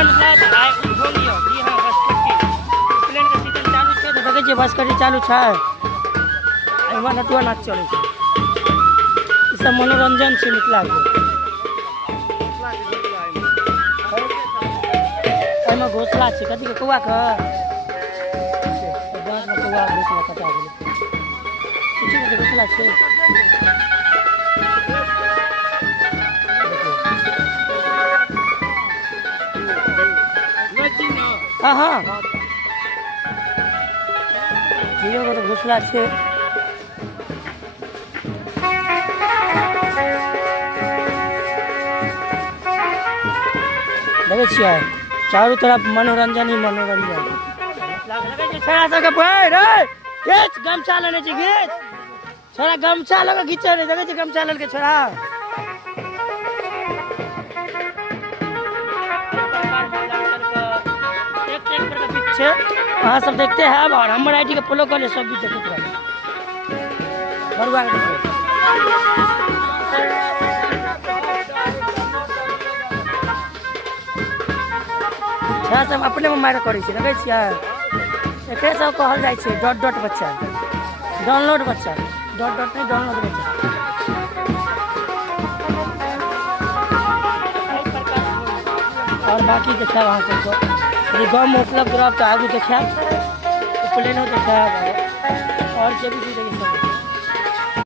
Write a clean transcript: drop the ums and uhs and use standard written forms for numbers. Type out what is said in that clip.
मतलब आइ उठो लियो जी हाँ बस प्लेन के सीजन चालू छै तो देखे छियै बस कटी चालू छै एहिमे नटुआ नाच चलै छै ई सब मनोरंजन छै मिथिला के एहिमे घोसला छै कथी के कौआ के गाछ में कौआ घोसला कटा गेलै किछु के घोसला छै हाँ हाँ हियो के तो घोसला छै देखे छियै चारों तरफ मनोरंजन ही मनोरंजन छोड़ा सबके पैर खींच गमछा लेने छी खींच छोड़ा गमछा लगा खींचे रे देखे छी गमछा लेके छोड़ा वहाँ सब देखते हैं और हमर आईडी के फॉलो कर ले सब भी देखते रहे बरुआ के छा सब अपने में मार करै छै देखे छियै एकरे सब कहल जाइ छै डॉट डॉट बच्चा डाउनलोड बच्चा डॉट डॉट नहीं डाउनलोड बच्चा और बाकी देखा वहाँ सबको यदि गाँव में उपलब्ध रह तो आगू देखा प्लेनो देखा और जे भी